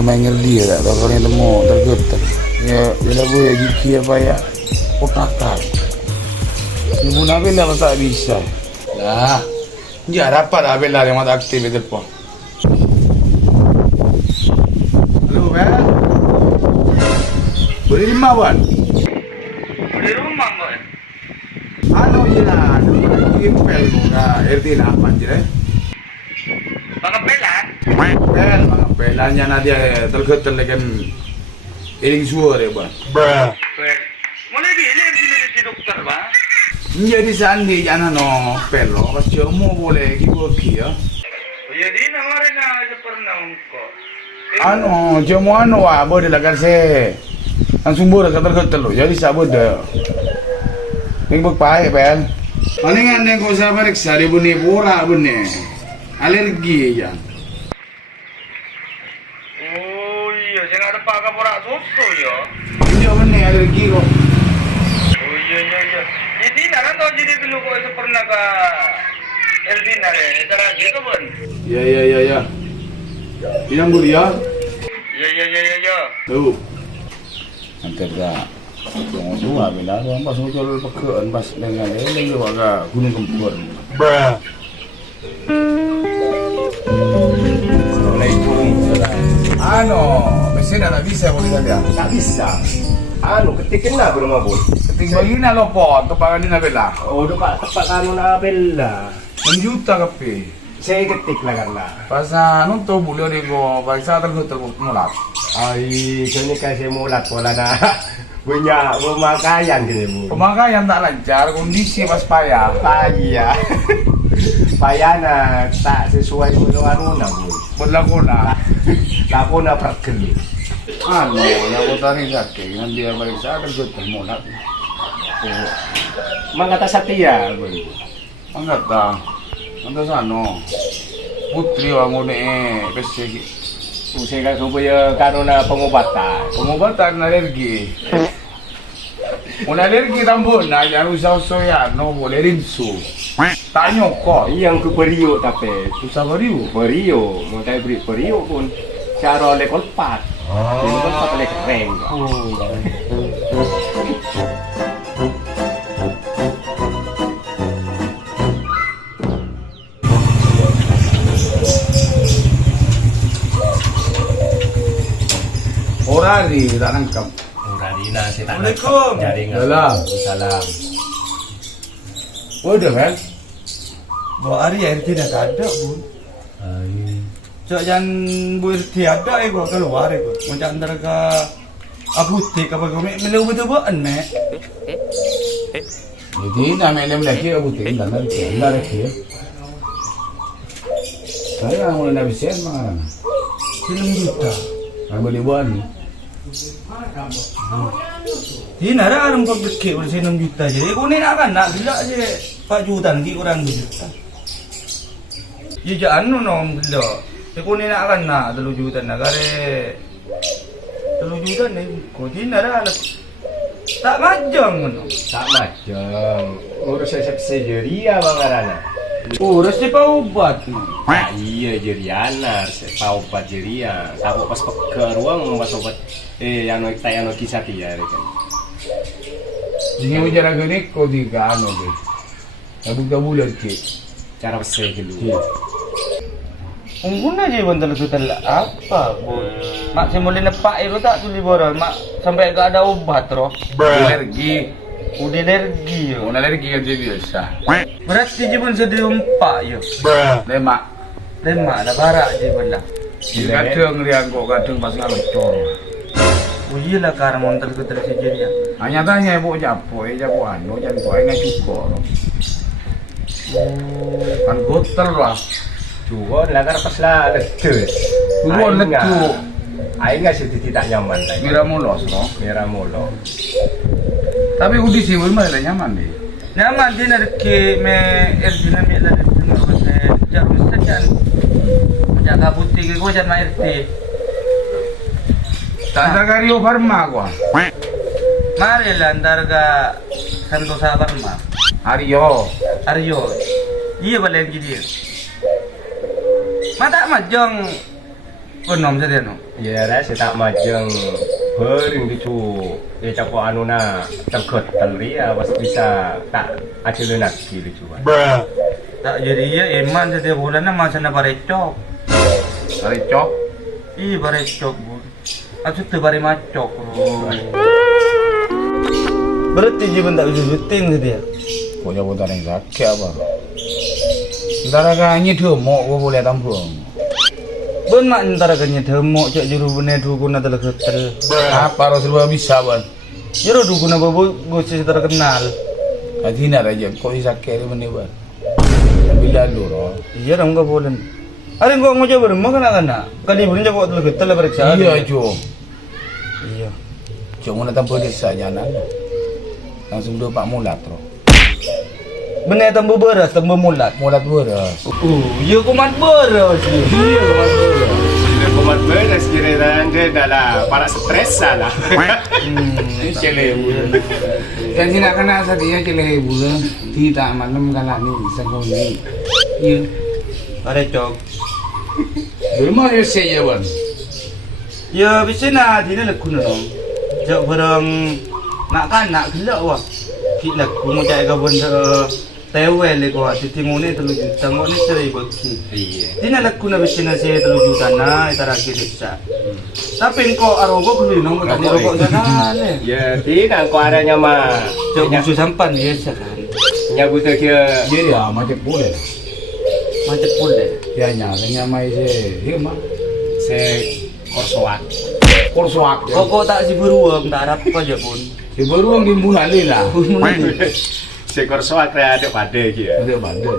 manger dia tak tahu kalau temu tergetar ya bila gue gigi apa ya otakkan ibu Nabil lah tak bisa lah ya dapat Nabil lah yang mata aktif itu pun halo Bel boleh di Mawan di rumah Boy. Ano yun yung pel mo na RT na apa sila Mga pelan. pel mga pelan niya na dia talagang iling suara ba Well, mulai di si dokter ba? jadi saan di ano pelo kasi mo boleh gibo kia Ya di nawarin na sa pernaon ko. ano cuma ano boleh lah kasi ang sumber sa talagang lo jadi sabod Tinggal pakai pel. Palingan yang kau sabar di bunyi pura bunyi alergi ya. Oh iya, saya ada pakai pura susu ya. Ini bunyi alergi kok. Oh iya. Jadi naran tahu jadi dulu kok itu pernah ke Elvin nare, cara gitu pun. Ya. Bilang bu ya. Ya. Tuh. Nanti dah. Yang dua bila orang pas muncul pekerjaan pas dengan ini juga gunung kempur. Mesin tak bisa boleh saja. Tak bisa. Ketikin lah berumah bol. Ketik bagi na lopo, tu pangan na bela. Oh, dekat tempat kamu nak bela. Menjuta kape. Saya ketik lah karena. Pas nonton beliau ni go, bangsa termulat. Ai, kini kasih mulat pola dah. Banyak pemakaian gini bu. Pemakaian tak lancar, kondisi pas payah. Payah. Payahna tak sesuai dengan bu. Berlakulah. Laku nak pergel. Laku tani sakit, nanti dia balik saya termulat. Mangkata Satya bu. Angkata, anda sana. Putri wangun besi. Saya kan supaya karena pengobatan alergi. Mun alergi tambun na yang usah ya no boleh rinsu. Tanya kok yang ke periuk tapi susah beriu. periuk mau saya beri periuk pun cara lekol pat. Ini kan pat lek kering. Orari tak nangkap. Radina saya tak Assalamualaikum. jaringan. Salam. Salam. Udah kan? Bawa hari air tidak ada bu. Cak jangan bu tiada ego keluar ego. Macam antara ke apotek apa kau melu betul buat nek. Jadi nama elem lagi aku tinggal lagi. Saya mulai nabi sen mana? 6 juta. Boleh buat ni. Ini nara orang kau beki oleh 6 juta je. Kau ni nak kan nak gila je 4 juta lagi kurang 2 juta. Ya jangan nong gila. Kau ni nak kan nak 3 juta nak kare 3 juta ni. Kau ni nara tak majang mana. Tak macam urus sejeria bangarana. Urus je obat. Iya jeriana, saya obat jeria. Sabu pas ke ruang pas obat yang kisah dia kan. Ini ujar agak kau tiga anu deh. Kabul ke. Cara besar dulu. Unggun aja bentar sudah apa bu? Mak saya mulai nepak itu tak tuli boron. Mak sampai gak ada obat roh. Alergi. Udah alergi yo. Alergi kan jadi biasa. Berarti je pun sedih umpak yo. Lemak. Lemak dah barak je belah. Kadang liang kok kadang pas ngalocor. Oh iyalah karena montar ku tersejer ya. Hanya tanya ibu japo anu jangan kau ingat cukup. Kan goter lah. Juga lagar pas lah letus. Dulu letu. Aing nggak sih tidak nyaman lagi. Mira mulos no. Merah mulu. Tapi udi sih malah nyaman deh. Nyaman din ada ke me erjina me la dengar masa jarum sejan. Menjaga putih ke gua jangan RT. Tanda Kario Farma gua. Mari lah antar ke Santosa Farma. Aryo. Iya balik lagi dia. Mata majang Penom saja no. Ya dah saya tak majeng bering itu ya capo anuna terkut telia was bisa tak acil lagi itu. Tak jadi ya iman setiap bulan masa na barecok. Recok. Ih barecok bu. Aku tuh bare macok. Berarti jiban tak bisa syuting dia. Punya putar yang sakit apa? Ntar kan mau gua boleh tampung. Bun mak ntar kan nyedemo cak juru bener dukun adalah hotel. Apa Rasulullah bisa ban? Juru dukun apa bu gue terkenal. Adina aja kok bisa kiri bener ban? Bila dulu. Iya dong nggak boleh. Ada gua mau coba rumah kan? Kali ini coba adalah hotel lah periksa. Iya cu. Iya. Cuma nak tampung desa jalan. Langsung dua Pak Mulat bro. Bener tambah beras, tambah mulat. Mulat beras. Iya kumat beras. Iya kumat beras. Sudah kumat beres kira-kira dia adalah para stres lah. Celebu. Kan sih nak kena saatnya celebu. Tidak malam kalah ni sekali. Iya. Ada cok. Rumah ya saya ban. Ya bisa nak dia nak guna dong. Jauh barang nak kan nak gelak wah. Kita aku mau cari kawan tewel le ko ati timone 3 juta ngo ni cerai bagi. Iya. Tina laku na bisina siya 3 juta na itaraki desa. Tapi ko arogo ko no mo tani rogo sana le. Ya, tidak kau adanya mah. Jauh khusus sampan biasa kan. Nya buta kia Jadi ya macam boleh. Macet pule. Ya nyatanya mai se. Iya mah. se korsoak. Korsoak. Kok tak si beruang tak harap aja pun. Si beruang di bulan ni lah. Se korsoak ada pada kia. Ada bandel.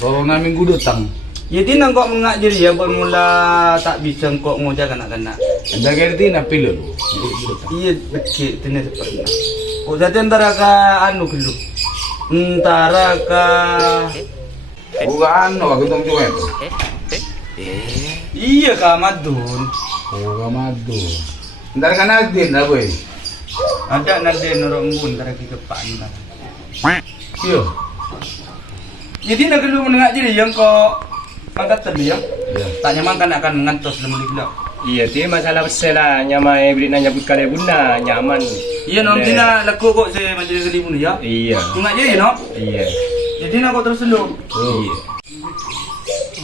Corona minggu datang. Ya tina kok mengajar ya mula tak bisa kok ngojak anak-anak. Anda kerti nak pilih. Iya dekik tina seperti. Oh jadi antara ka anu gelu. Antara ka Bukan, aku tong cuek. iya ka madun. Oh, kamado. Ntar kan adin lah boy. Ada nanti norong bun antara kita pan lah. Iya. Jadi nak gelu mengajar yang kok angkat tadi ya. Iya. Tak nyaman kan akan ngantos dalam gelu. Iya, dia masalah besar lah. Nyama beri nak nyebut kali bunda nyaman. Iya nom tina laku kok saya majlis kali bun ya. Iya. Mengajar ya no. Iya. Jadi nak kok terus lu. Iya.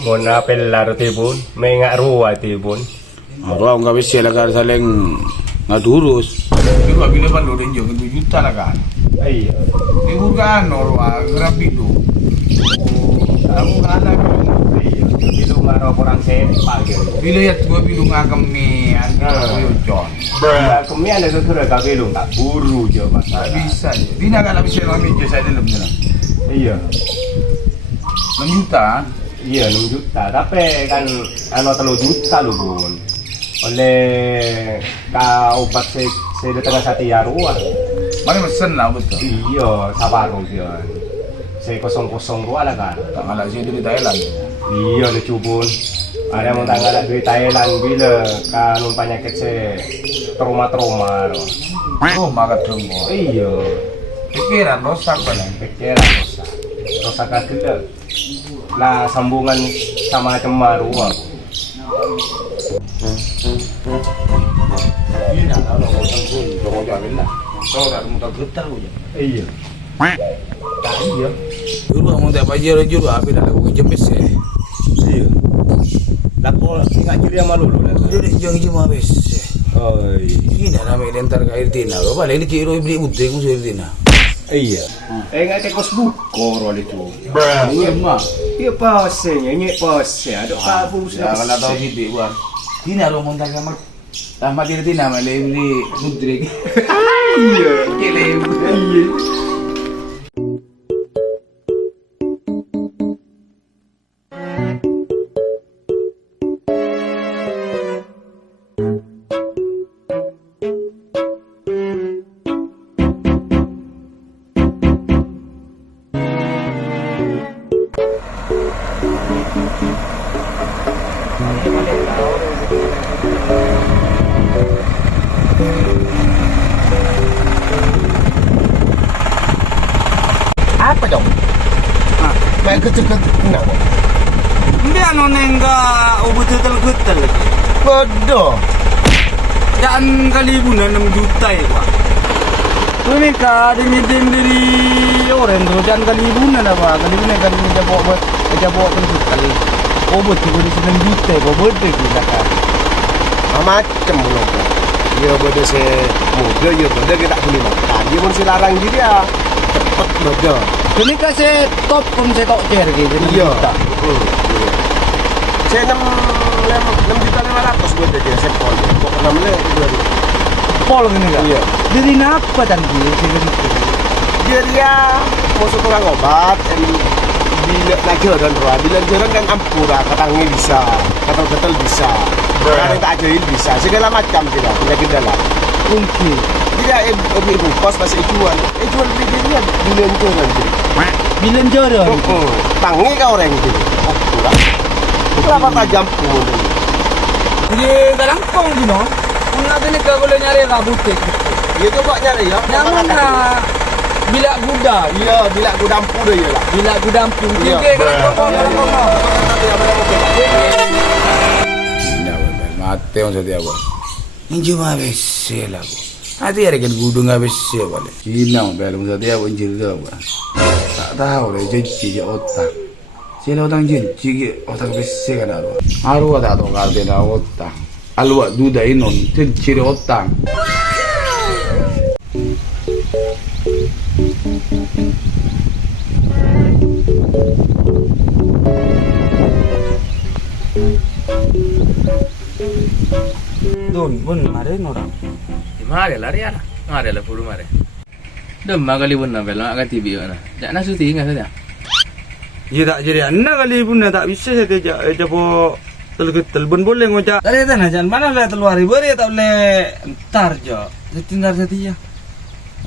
Mon apel laro tibun, may nga ruwa tibun. Aku nggak bisa lah kan saling ngadurus. Itu lagi lepas lo dan jangan 7 juta lah kan. Iya. Ibu kan orang rapi tu. Aku kalah. Iya. Itu ngaro orang sepak gitu. Bila ya tua bilu ngakam ni, aku John. Nah, kemudian ada tuh ada belum tak buru je Tak masalah. bisa je. Dia nak kalau bisa kami je saya dalam sana. Iya. 6 juta. Iya 6 juta, tapi kan ano 3 juta lo bun. Oleh kaupat saya datang sa tiyaruan. Mana mesen lah betul. Iya, sa warung yun. Saya kosong-kosong ruwa lah kan. Tak ngalah sih dari Thailand. Iya, lucu bun. Ada mau tanggal dari Thailand bila kanun penyakit saya trauma-trauma. Oh, makan tunggu. Iya, Pikiran rosak kan. pikiran rosak. Rosak kagak. Lah sambungan sama cemaru aku. Ini nak kalau kau tanggung, jangan jawabin lah. Kau dah mau tak tahu je. Iya. Tak iya. Dulu kamu tak payah juru apa dah lagu jempes eh. Iya. Lapo ingat juri sama lulu lah. Jadi jangan cuma habis. Oh iya. Ini nama lentar ke air tina. Kau balik ni kira beli udah kau air tina. Iya. Ingat kos buko rol itu. Iya mah. Iya pasnya, ini pasnya. Ada kabu Ya kalau tahu gitu buat. Tina lo montar kamar. Tamat air tina malah beli mudrik. Iya. Kele. Iya. Apa dong? Kayak kecil-kecil. Kenapa? Dia nonengga ubutul gutal lagi. Bodoh. Dan kali bulan 6 juta ya pak. Tuh nih kak, ada nyedeng dari orang tuh. Dan kali bulan apa? Kali bulan kan aja bawa tuh kali. Oh betul di 9 juta kok berde kita kan. Macam belum. Ya bodoh se muda ya bodoh kita boleh makan. Dia pun silarang diri ya. Cepet bodoh. Ini kasih top pun saya tok cer gitu. Iya. Saya 6.500 buat dia sepol. Kok namanya itu. Pol gini kan? Iya. Dari apa dan Dia masuk tukang obat bila najoran roh, bila najoran kan ampura, katangnya bisa, gatal-gatal bisa, orang tak ajail bisa, segala macam tidak, penyakit dalam. Mungkin. Tidak ibu kos masih jual belinya bila najoran jadi. Bilen jodoh. Tangi kau orang itu, ampura. Kenapa tajam pun? Jadi kadang kong gino, nanti nih kalau boleh nyari kabutik. Dia coba nyari ya. Yang mana? Bila kuda. Iya, bila kudampu deh ya lah. Bila kudamping. Iya. Mati orang saya tiap. Ini cuma besi lah bu. Nanti ada kan gudung nggak besi boleh. Cina belum saya tiap anjir tu. Tak tahu deh jadi otak. Sila otang jadi otak besi kan ada. Aru ada tu kalau dia otak. Alwa duda inon jadi otak. Don pun mare orang. Mare lah Riana. Mare lah puru mare. Demma kali pun nampel nak TV mana. Jak nak syuting kan saja. Ya tak jadi anak kali pun tak bisa saya tejak po telgetel pun boleh ngojak. Tadi tanah jangan mana lah keluar beri tak boleh entar je. Setintar setia.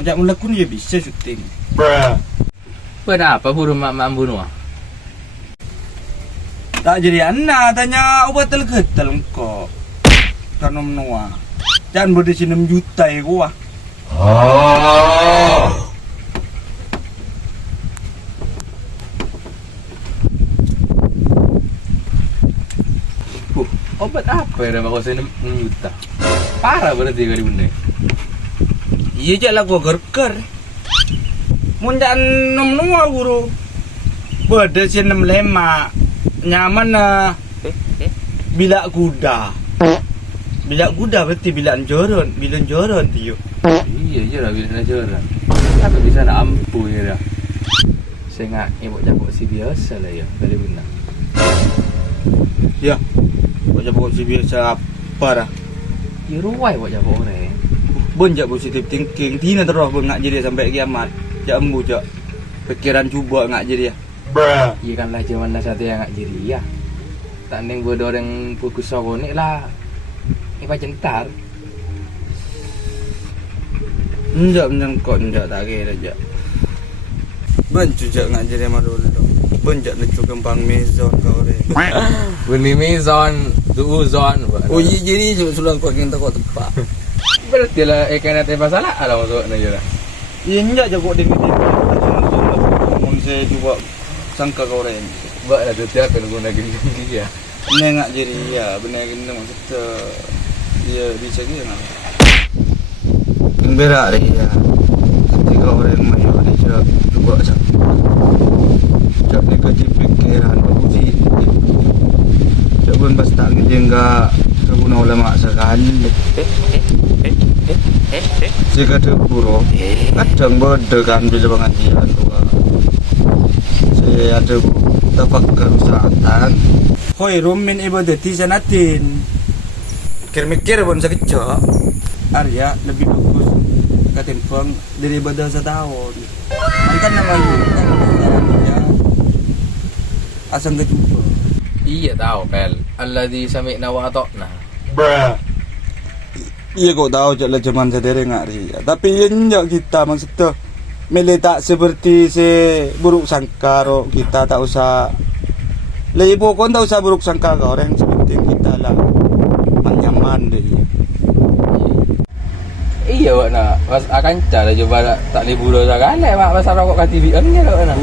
Ngojak melekun ya bisa syuting. Pada apa puru mak bunuh? Tak jadi anak tanya obat telgetel kok. Karena menua. Jangan berdisi 6 juta ya gua. Obat apa ya mak kau 6 juta? Parah berarti kali bunda. Iya je lah gua gerger. Mun jangan menua guru. Berdisi 65. Nyaman bila kuda. Bila kuda berarti bila joron tiyo. Iya je lah bila najoran. Apa bisa nak ampuh ya dah. Saya ngak ibu jabuk si biasa lah ya kali bunda. Ya. Baca pokok si biasa apa dah. Ya ruai buat jabuk orang. Benjak positif thinking. Tina terus ngak jadi sampai kiamat. Jak embu jak. Pikiran cuba ngak jadi ya. Iya kan lah zaman lah satu yang ngak jadi ya. Tak neng bodoh yang fokus sokonik lah. Ini macam ntar. Enjak kok enjak tak kira jak. Bencu jak ngak jadi sama dulu. Benjak lecu kembang mezon kau deh. Beli mezon, duuzon. Oh iya jadi sulang kau yang takut tepak. Berarti lah ikan ada masalah lah masuk aja lah. Iya enjak jago dengan dia. Mun saya coba sangka kau deh. Buat lah tu tiap kena guna gini ya. Nengak jadi ya benar kena maksud ya bisa gitu kan. Berak deh ya. Ketika orang mayu dia coba cak negatif pikiran uji. Coba pas tak ngejengga kaguna ulama sekali. Jika terpuro, kadang berdegan bila pengajian tua. Saya ada tafakkar usaatan. Hoi rumin ibadati sanatin. Mikir pun sekejap. Arya lebih bagus ketimbang dari ibadah setahun. Mantan nama ya. Asang kecuba. Iya tahu pel. Alladzi sami'na wa ata'na. Iya kok tahu je zaman sedere ngak ria. Tapi enjak kita maksudnya meletak seperti se buruk sangka ro kita tak usah. Lebo kon tak usah buruk sangka ke orang seperti kita lah. Nyaman deh. Iya wak nak. Pas akan cara coba tak libur dosa kan mak pasal rokok kat TV nya dak nak.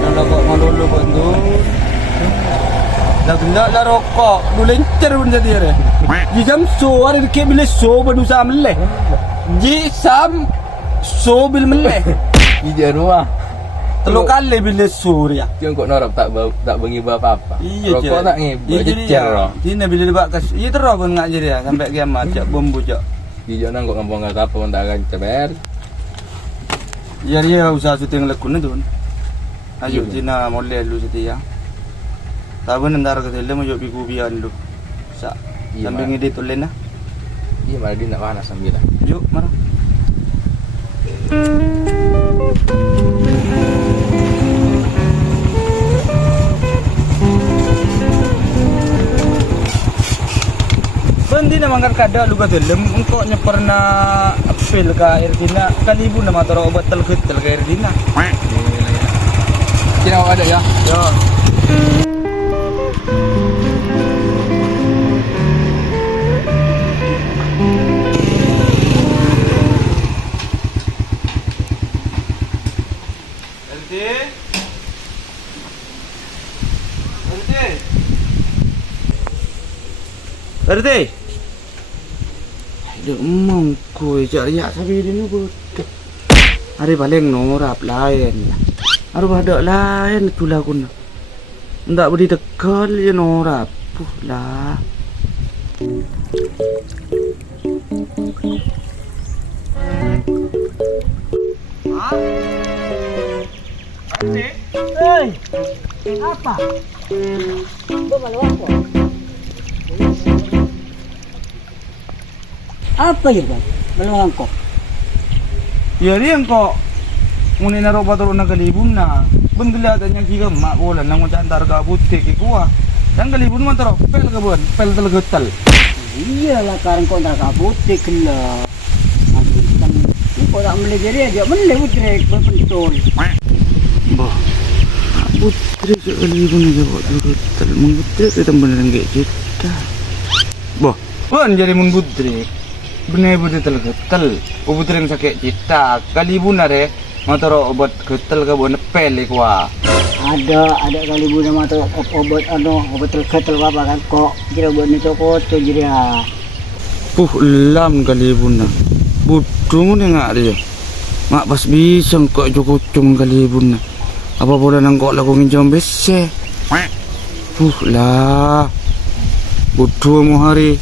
Kalau rokok mau dulu pun tu Dah kena lah rokok. Du lencer pun jadi dia. Ji sam so ada ke bila so badu sam leh. Ji sam so bil meleh. Ija rumah. Teluk kali bila so dia. Dia kok norap tak mengiba apa-apa. Iya je. Rokok tak ngiba jecer. Dina bila dia kas. Iya terus pun ngak jadi sampai kiamat cak bombo cak. Ija nang kok ngomong apa pun tak akan ceber. Ya dia usaha syuting lekun tu. Ayo Dina molel lu setia. Tahu nandar ke dalam mau biku bian lu. Sa. Sambil ngedit ulen lah. Iya malah dia nak panas sambil. Yuk, marah. Bendi na mangkar kada luga dalam engkau pernah apel ka Erdina kali ibu nama taro obat telgut ka Erdina. Kira ada ya. Ya. RT. Được mong cùi chợ dạ sao đi đến nó Ari paling norap lain. Aru pada lain tula kun. Ndak beri tekal je norap. Puh lah. Hei, apa? Apa ya bang? Belum kok. Ya dia kok muni naro paturun na kalibun na. Bendela tanya kira mak bola nang antar ka butik ke kuah. Dan kalibun man taro pel ka bon, pel telgetal. Iyalah karang kok tak kabutik lah. Ini kok tak beli jadi aja beli utrek berpentul. Bah. Putri kalibun aja kok telgetal. Mengutrik kita beneran kayak kita. Bah, bukan jadi mun putri. Bener-bener telgetal. Putri yang sakit cita. Kalibun ada motor obat getal ka bon pel kuah. Ada kali bu nama tu obat obat terketel apa kan kok kira buat ni cokot tu jadi Puh lam kalibun na. Budung ni ngak dia. Mak pas bisa kok cukup cung kalibun na. Apa boleh nang kok lagu nginjam bese. Puh lah. Budung mu hari.